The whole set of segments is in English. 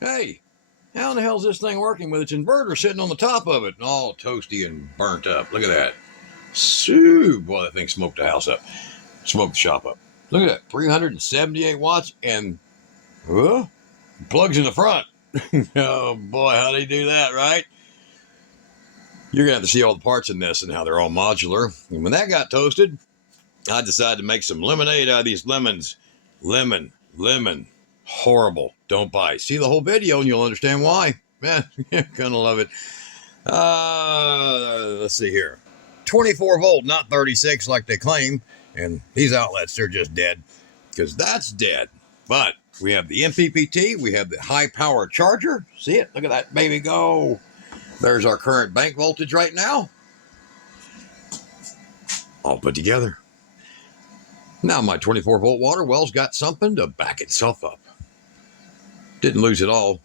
Hey, how in the hell is this thing working with its inverter sitting on the top of it and all toasty and burnt up? Look at that. Shoo, boy, that thing smoked the house up. Smoked the shop up. Look at that, 378 watts and plugs in the front. Oh boy, how do you do that, right? You're going to have to see all the parts in this and how they're all modular. And when that got toasted, I decided to make some lemonade out of these lemons. Lemon. Horrible. Don't buy. See the whole video and you'll understand why. Man, you're going to love it. Let's see here. 24 volt, not 36 like they claim. And these outlets, they're just dead. Because that's dead. But we have the MPPT. We have the high power charger. See it? Look at that baby go. There's our current bank voltage right now. All put together. Now my 24 volt water well's got something to back itself up. Didn't lose it all.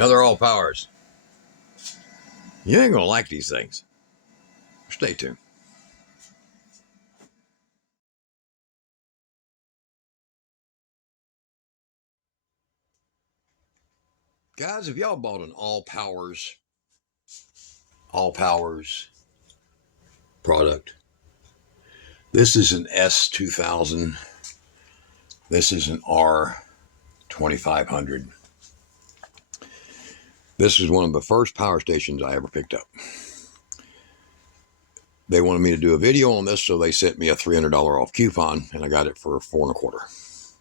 Now they're all powers. You ain't gonna like these things. Stay tuned. Guys, if y'all bought an all powers product, this is an S2000. This is an R2500. This is one of the first power stations I ever picked up. They wanted me to do a video on this, so they sent me a $300 off coupon, and I got it for $4.25.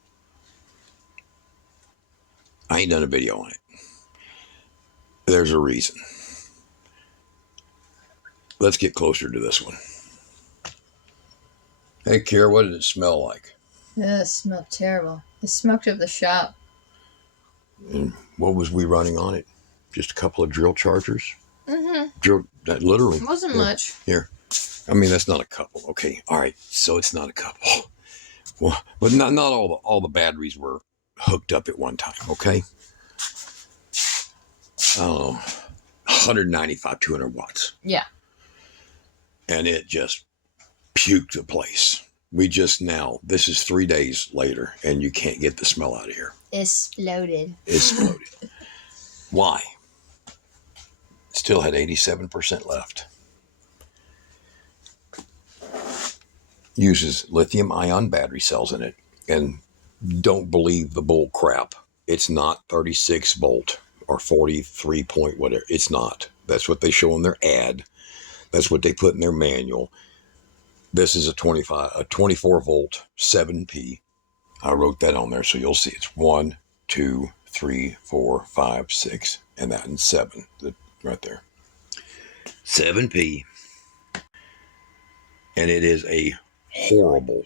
I ain't done a video on it. There's a reason. Let's get closer to this one. Hey, Kira, what did it smell like? It smelled terrible. It smoked up the shop. And what was we running on it? Just a couple of drill chargers? Mm-hmm. Drill, that literally. It wasn't much. Here. I mean, that's not a couple. Okay. All right. So it's not a couple. Well, but not all the batteries were hooked up at one time. Okay. 195, 200 watts. Yeah. And it just puked the place. We just now, this is 3 days later, and you can't get the smell out of here. Exploded. Why? Still had 87% left. Uses lithium ion battery cells in it. And don't believe the bull crap. It's not 36 volt or 43 point whatever. It's not. That's what they show in their ad. That's what they put in their manual. This is a 24 volt 7P. I wrote that on there so you'll see it's 1, 2, 3, 4, 5, 6, and that and 7. Right there. 7P. And it is a horrible,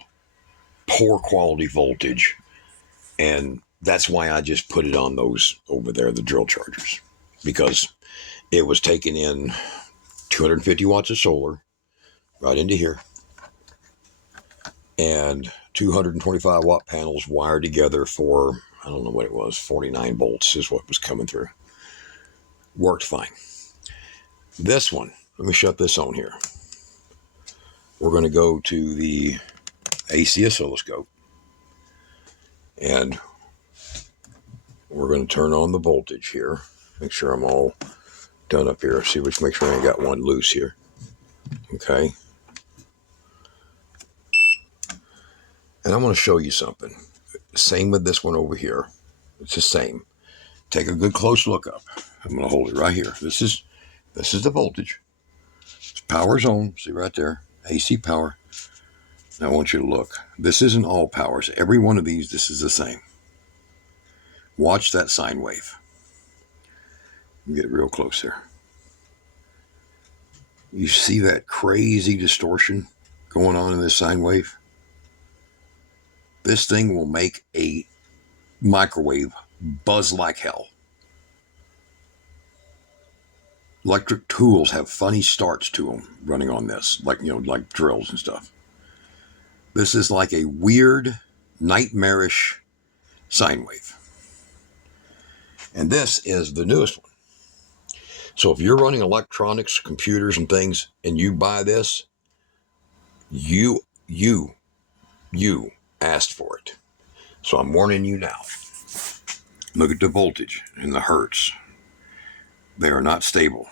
poor quality voltage. And that's why I just put it on those over there, the drill chargers. Because it was taking in 250 watts of solar right into here. And 225 watt panels wired together for, I don't know what it was, 49 volts is what was coming through. Worked fine. This one, let me shut this on here. We're going to go to the AC oscilloscope. And we're going to turn on the voltage here. Make sure I'm all done up here. See, make sure I ain't got one loose here. Okay. And I'm going to show you something. Same with this one over here. It's the same. Take a good close look up. I'm going to hold it right here. This is the voltage. It's power's on. See right there. AC power. Now I want you to look. This isn't all powers. Every one of these, this is the same. Watch that sine wave. Get it real close there. You see that crazy distortion going on in this sine wave? This thing will make a microwave buzz like hell. Electric tools have funny starts to them running on this, like drills and stuff. This is like a weird, nightmarish sine wave. And this is the newest one. So if you're running electronics, computers and things, and you buy this, you asked for it. So I'm warning you now. Look at the voltage and the hertz. They are not stable.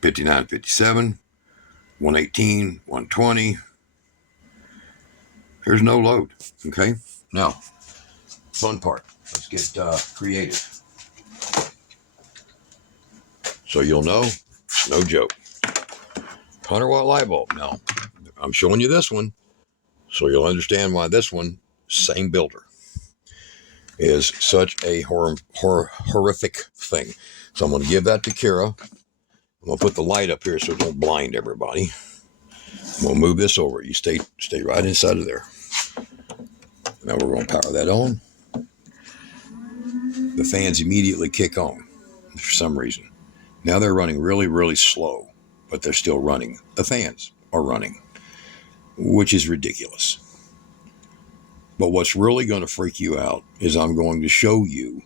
59, 57, 118, 120. There's no load. Okay. Now, fun part. Let's get creative. So you'll know, no joke. 100-watt light bulb. Now, I'm showing you this one, so you'll understand why this one, same builder, is such a horrific thing. So I'm going to give that to Kira. I'm going to put the light up here so it don't blind everybody. I'm going to move this over. You stay right inside of there. Now we're going to power that on. The fans immediately kick on for some reason. Now they're running really, really slow, but they're still running. The fans are running, which is ridiculous. But what's really going to freak you out is I'm going to show you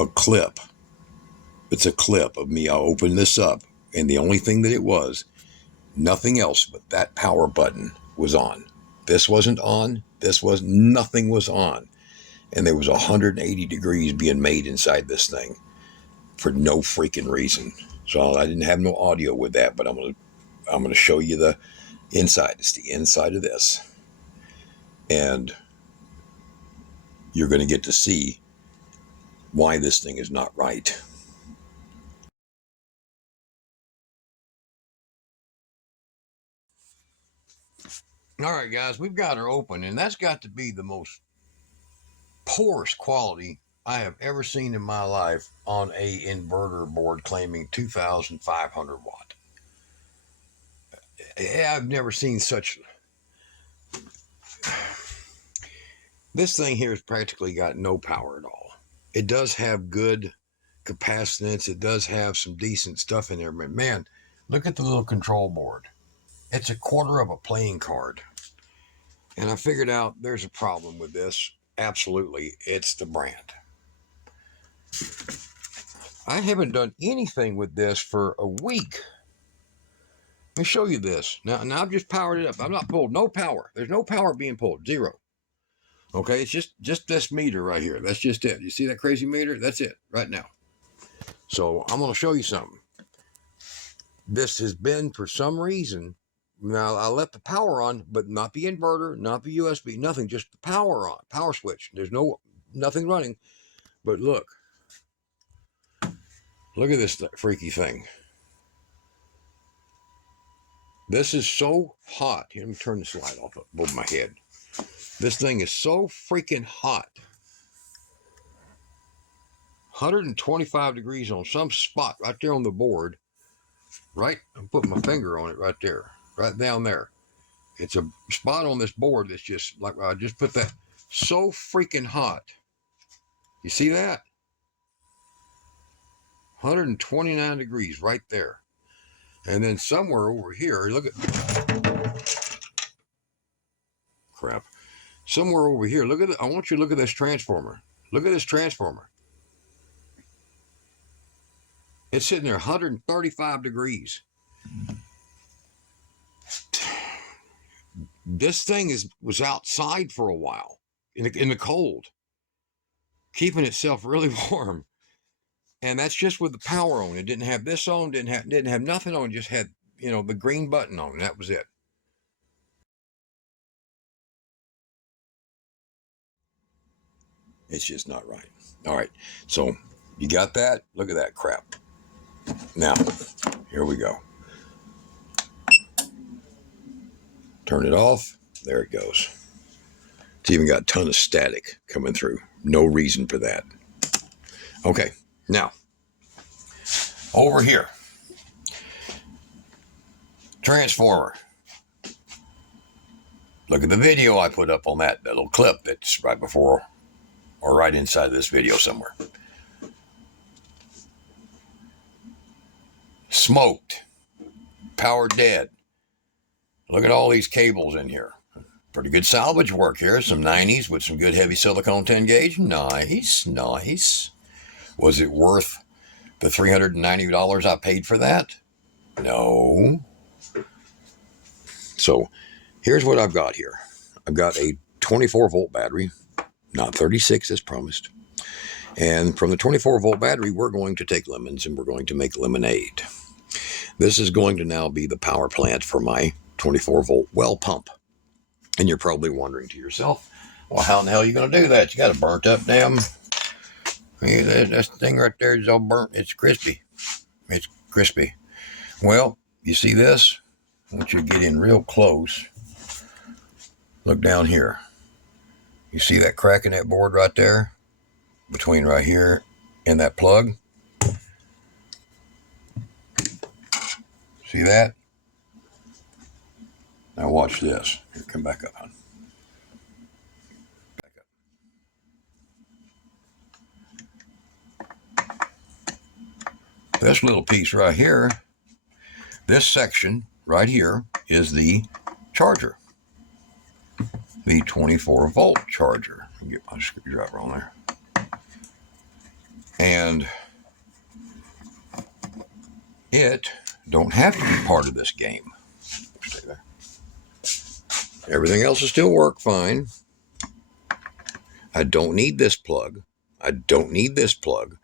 a clip. It's a clip of me. I'll open this up, and the only thing that it was, nothing else but that power button was on. This wasn't on. Nothing was on. And there was 180 degrees being made inside this thing for no freaking reason. So I didn't have no audio with that, but I'm gonna show you the inside. It's the inside of this. And you're going to get to see why this thing is not right. All right, guys, we've got her open, and that's got to be the most poorest quality I have ever seen in my life on a inverter board claiming 2,500 watt. I've never seen such. This thing here has practically got no power at all. It does have good capacitance. It does have some decent stuff in there, but man, look at the little control board. It's a quarter of a playing card. And I figured out there's a problem with this. Absolutely, it's the brand. I haven't done anything with this for a week. Let me show you this. Now I've just powered it up. I'm not pulled, no power. There's no power being pulled, zero. Okay, it's just this meter right here. That's just it. You see that crazy meter? That's it right now. So I'm going to show you something. This has been, for some reason, now I left the power on, but not the inverter, not the USB, nothing, just the power on, power switch. There's nothing running. But look at this freaky thing. This is so hot. Here, let me turn this light off above my head. This thing is so freaking hot. 125 degrees on some spot right there on the board. Right, I'm putting my finger on it right there, right down there. It's a spot on this board that's just like I just put that. So freaking hot. You see that? 129 degrees right there. And then somewhere over here, look at crap. Somewhere over here, look at it. I want you to look at this transformer. Look at this transformer. It's sitting there 135 degrees. This thing was outside for a while in the cold, keeping itself really warm. And that's just with the power on. It didn't have this on, didn't have nothing on, just had, the green button on, and that was it. It's just not right. All right, so you got that? Look at that crap. Now, here we go. Turn it off. There it goes. It's even got a ton of static coming through. No reason for that. Okay, now, over here. Transformer. Look at the video I put up on that little clip that's right before or right inside of this video somewhere. Smoked. Power dead. Look at all these cables in here. Pretty good salvage work here. Some 90s with some good heavy silicone 10 gauge. Nice, nice. Was it worth the $390 I paid for that? No. So here's what I've got here. I've got a 24 volt battery, not 36 as promised. And from the 24-volt battery, we're going to take lemons and we're going to make lemonade. This is going to now be the power plant for my 24-volt well pump. And you're probably wondering to yourself, well, how in the hell are you going to do that? You got a burnt up damn... That thing right there is all burnt. It's crispy. It's crispy. Well, you see this? I want you to get in real close. Look down here. You see that crack in that board right there? Between right here and that plug? See that? Now watch this. Here, come back up, hon. Back up. This little piece right here, this section right here is the charger. The 24-volt charger. Let me get my screwdriver on there. And it don't have to be part of this game. Stay there. Everything else will still work fine. I don't need this plug. I don't need this plug.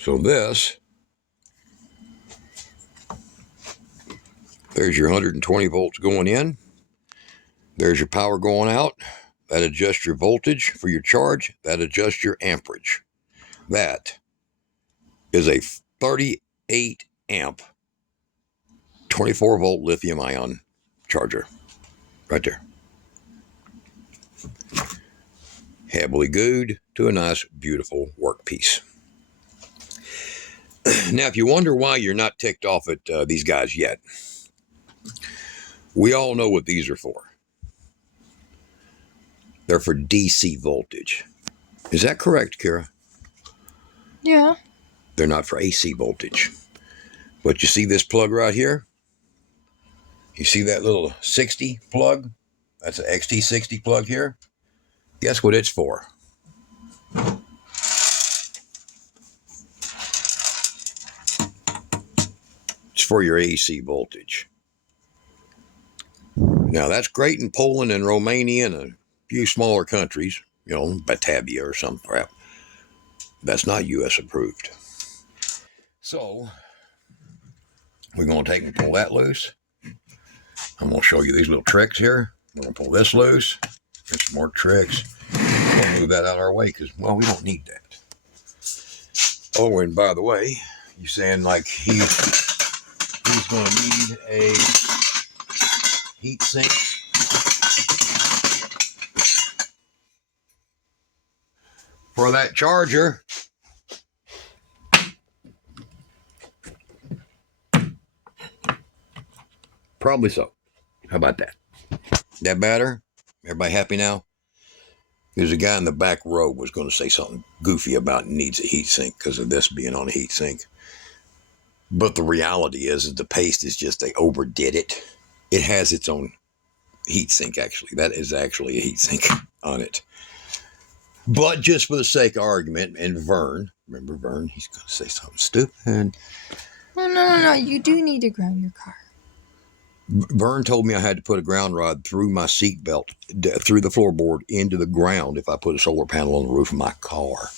So this, there's your 120 volts going in. There's your power going out. That adjusts your voltage for your charge. That adjusts your amperage. That is a 38 amp 24 volt lithium ion charger right there. Heavily glued to a nice, beautiful workpiece. Now, if you wonder why you're not ticked off at these guys yet, we all know what these are for. They're for DC voltage. Is that correct, Kira? Yeah. They're not for AC voltage. But you see this plug right here? You see that little 60 plug? That's an XT60 plug here. Guess what it's for? It's for your AC voltage. Now, that's great in Poland and Romania and a few smaller countries, you know, Batavia or some crap. That's not US approved. So, we're going to take and pull that loose. I'm going to show you these little tricks here. We're going to pull this loose. Get some more tricks. We'll move that out of our way because, well, we don't need that. Oh, and by the way, you saying like he's going to need a heat sink. For that charger. Probably so. How about that? That better? Everybody happy now? There's a guy in the back row was going to say something goofy about needs a heat sink because of this being on a heat sink. But the reality is the paste is just they overdid it. It has its own heat sink, actually. That is actually a heat sink on it. But just for the sake of argument, and Vern, remember Vern, he's going to say something stupid. No. You do need to ground your car. Vern told me I had to put a ground rod through my seat belt, through the floorboard, into the ground if I put a solar panel on the roof of my car.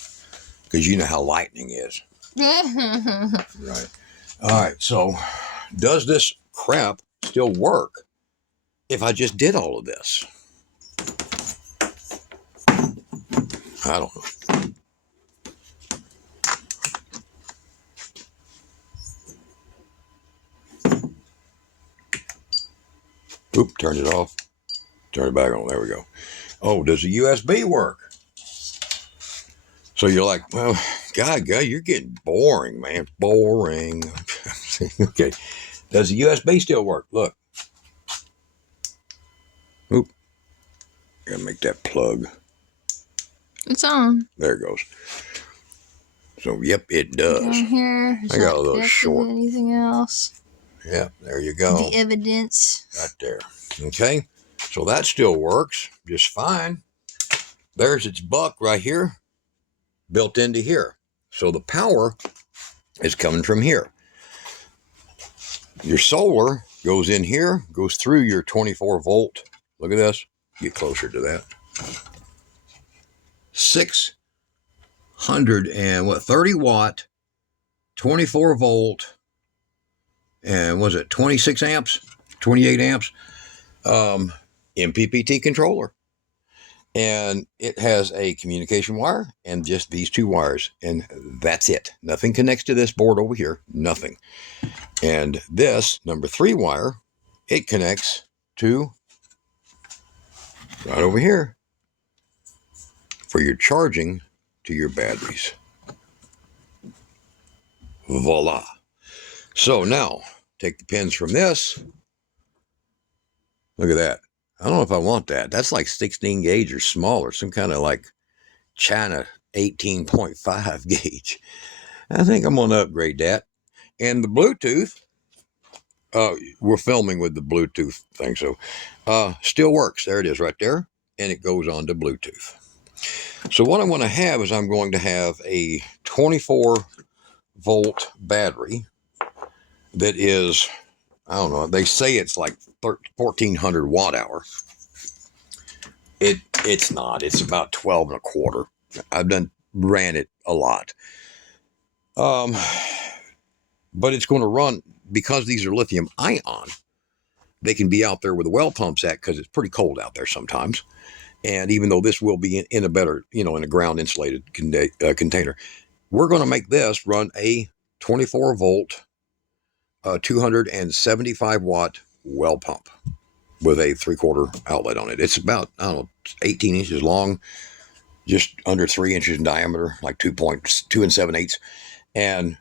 Because you know how lightning is. Right. All right, so does this crap still work if I just did all of this? I don't know. Oop, turned it off. Turn it back on. There we go. Oh, does the USB work? So you're like, well, God, you're getting boring, man. Boring. Okay. Does the USB still work? Look. Oop. Gotta make that plug. It's on. There it goes. So, yep, it does. Down here. I got a little short. Anything else? Yeah, there you go. The evidence. Right there. Okay. So that still works just fine. There's its buck right here, built into here. So the power is coming from here. Your solar goes in here, goes through your 24 volt. Look at this. Get closer to that. 30 watt, 24 volt, and was it 26 amps, 28 amps, MPPT controller. And it has a communication wire and just these two wires, and that's it. Nothing connects to this board over here, nothing. And this number 3 wire, it connects to right over here for your charging to your batteries. Voila. So now take the pins from this. Look at that. I don't know if I want that. That's like 16 gauge or smaller, some kind of like China 18.5 gauge. I think I'm going to upgrade that. And the Bluetooth, we're filming with the Bluetooth thing, so still works. There it is right there, and it goes on to Bluetooth. So what I'm going to have is I'm going to have a 24 volt battery that is, I don't know, they say it's like 1400 watt hour. It's not. It's about 12 and a quarter. I've ran it a lot. But it's going to run, because these are lithium ion, they can be out there where the well pumps at, because it's pretty cold out there sometimes. And even though this will be in a better, in a ground insulated container, we're going to make this run a 24 volt, 275 watt well pump with a 3/4 outlet on it. It's about, I don't know, 18 inches long, just under 3 inches in diameter, like 2 7/8. And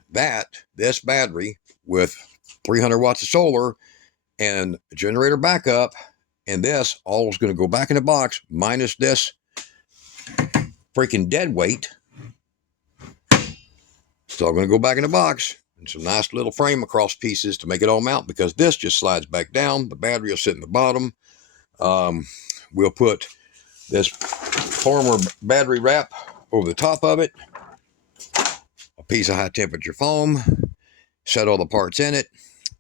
this battery with 300 watts of solar and generator backup, and this all is going to go back in the box minus this freaking dead weight. It's all going to go back in the box, and some nice little frame across pieces to make it all mount, because this just slides back down. The battery will sit in the bottom. We'll put this former battery wrap over the top of it, a piece of high temperature foam, set all the parts in it,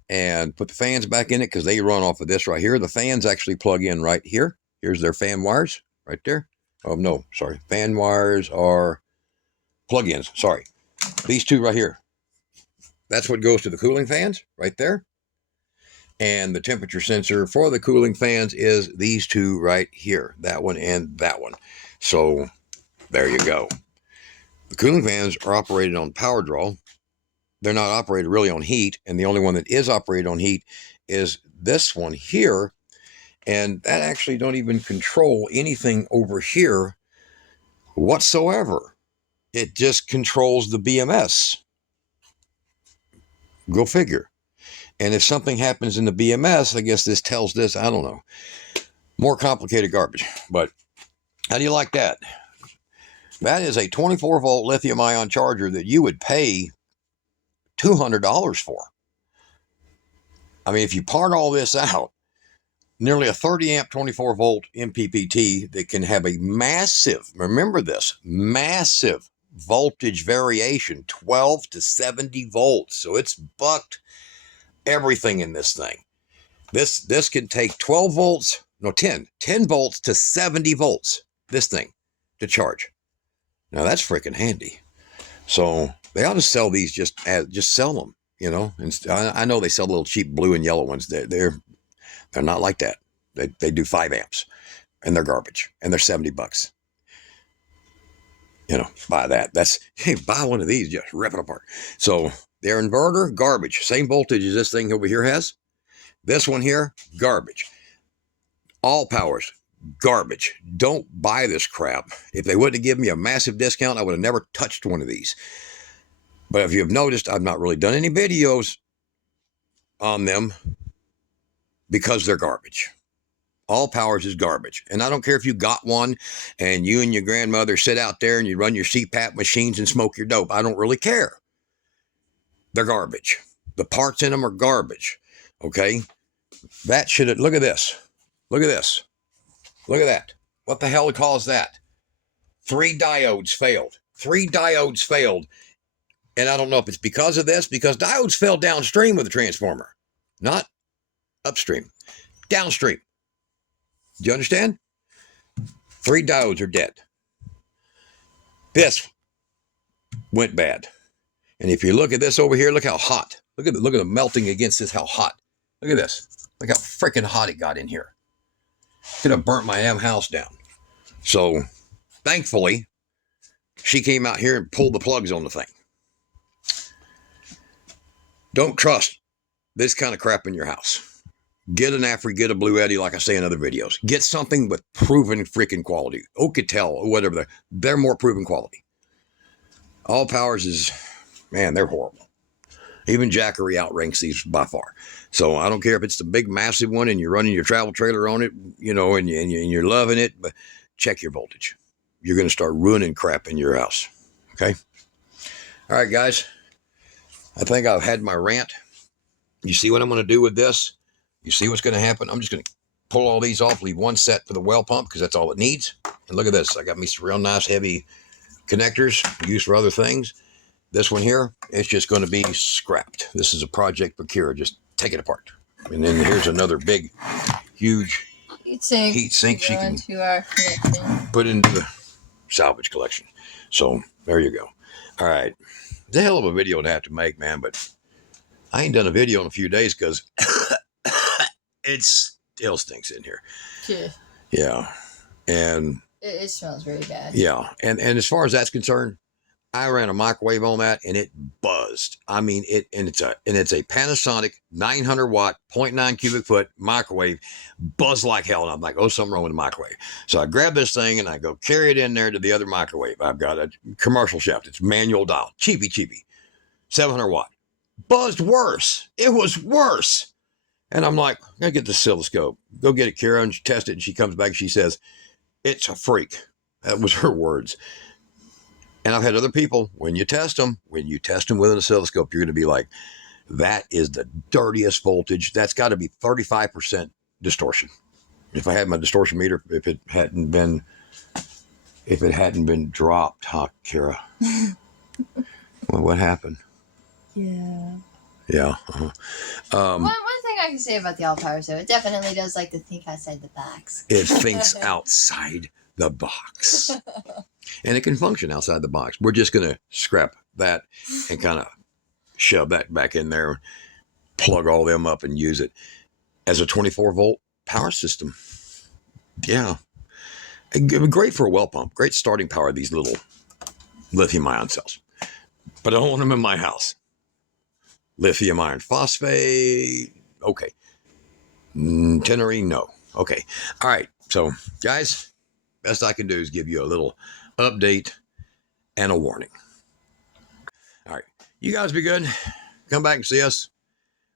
and put the fans back in it, because they run off of this right here. The fans actually plug in right here. Here's their fan wires right there. Oh, no, sorry. Fan wires are plug-ins. Sorry. These two right here. That's what goes to the cooling fans right there. And the temperature sensor for the cooling fans is these two right here. That one and that one. So there you go. The cooling fans are operated on power draw. They're not operated really on heat. And the only one that is operated on heat is this one here. And that actually don't even control anything over here whatsoever. It just controls the BMS. Go figure. And if something happens in the BMS, I guess this tells this, I don't know. More complicated garbage. But how do you like that? That is a 24 volt lithium ion charger that you would pay $200 for. I mean, if you part all this out, nearly a 30 amp 24 volt MPPT that can have a massive, remember this, massive voltage variation, 12 to 70 volts. So it's bucked everything in this thing. This can take 12 volts, no, 10 volts to 70 volts, this thing, to charge. Now that's freaking handy. So they ought to sell these, just sell them, And I know they sell little cheap blue and yellow ones. They're not like that. They do 5 amps, and they're garbage, and they're $70. Buy that. Hey, buy one of these, just rip it apart. So their inverter, garbage. Same voltage as this thing over here has. This one here, garbage. All powers, garbage. Don't buy this crap. If they wouldn't have given me a massive discount, I would have never touched one of these. But if you've noticed, I've not really done any videos on them because they're garbage. All powers is garbage. And I don't care if you got one and you and your grandmother sit out there and you run your CPAP machines and smoke your dope. I don't really care. They're garbage. The parts in them are garbage. Okay? That should have, look at this. Look at this. Look at that. What the hell caused that? 3 diodes failed. 3 diodes failed. And I don't know if it's because of this, because diodes fell downstream with the transformer. Not upstream, downstream. Do you understand? 3 diodes are dead. This went bad. And if you look at this over here, look how hot. Look at the melting against this, how hot. Look at this. Look how freaking hot it got in here. Could have burnt my damn house down. So, thankfully, she came out here and pulled the plugs on the thing. Don't trust this kind of crap in your house. Get an AFRI, get a Blue Eddy, like I say in other videos. Get something with proven freaking quality. Ocatel or whatever. They're more proven quality. All Powers is, man, they're horrible. Even Jackery outranks these by far. So I don't care if it's the big, massive one and you're running your travel trailer on it, you know, and you're loving it, but check your voltage. You're going to start ruining crap in your house. Okay? All right, guys. I think I've had my rant. You see what I'm going to do with this? You see what's going to happen? I'm just going to pull all these off, leave one set for the well pump because that's all it needs. And look at this. I got me some real nice heavy connectors used for other things. This one here, it's just going to be scrapped. This is a project procure. Just take it apart. And then here's another big, huge heat sink she can put into the salvage collection. So there you go. All right. It's a hell of a video to have to make, man, but I ain't done a video in a few days because it still stinks in here. Yeah. And it smells really bad. Yeah. And as far as that's concerned, I ran a microwave on that and it buzzed. I mean, it's a Panasonic 900 watt, 0.9 cubic foot microwave, buzzed like hell. And I'm like, oh, something wrong with the microwave. So I grab this thing and I go carry it in there to the other microwave. I've got a commercial shaft. It's manual dial, cheapy, 700 watt. Buzzed worse. It was worse. And I'm like, I'm going to get the oscilloscope. Go get it, Kira, and she test it. And she comes back and she says, it's a freak. That was her words. And I've had other people, when you test them with an oscilloscope, you're going to be like, that is the dirtiest voltage. That's got to be 35% distortion. If I had my distortion meter, if it hadn't been dropped, huh, Kira? Well, what happened? Yeah. Yeah. One thing I can say about the All Powers, though, it definitely does like to think outside the box. It thinks outside the box. And it can function outside the box. We're just going to scrap that and kind of shove that back in there, plug all them up and use it as a 24-volt power system. Yeah. Great for a well pump. Great starting power, these little lithium-ion cells. But I don't want them in my house. Lithium iron phosphate. Okay. Tenory, no. Okay. All right. So, guys, best I can do is give you a little update and a warning. All right. You guys be good. Come back and see us.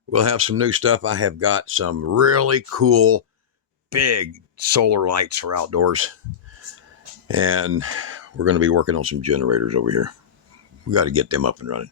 We'll have some new stuff. I have got some really cool, big solar lights for outdoors. And we're going to be working on some generators over here. We got to get them up and running.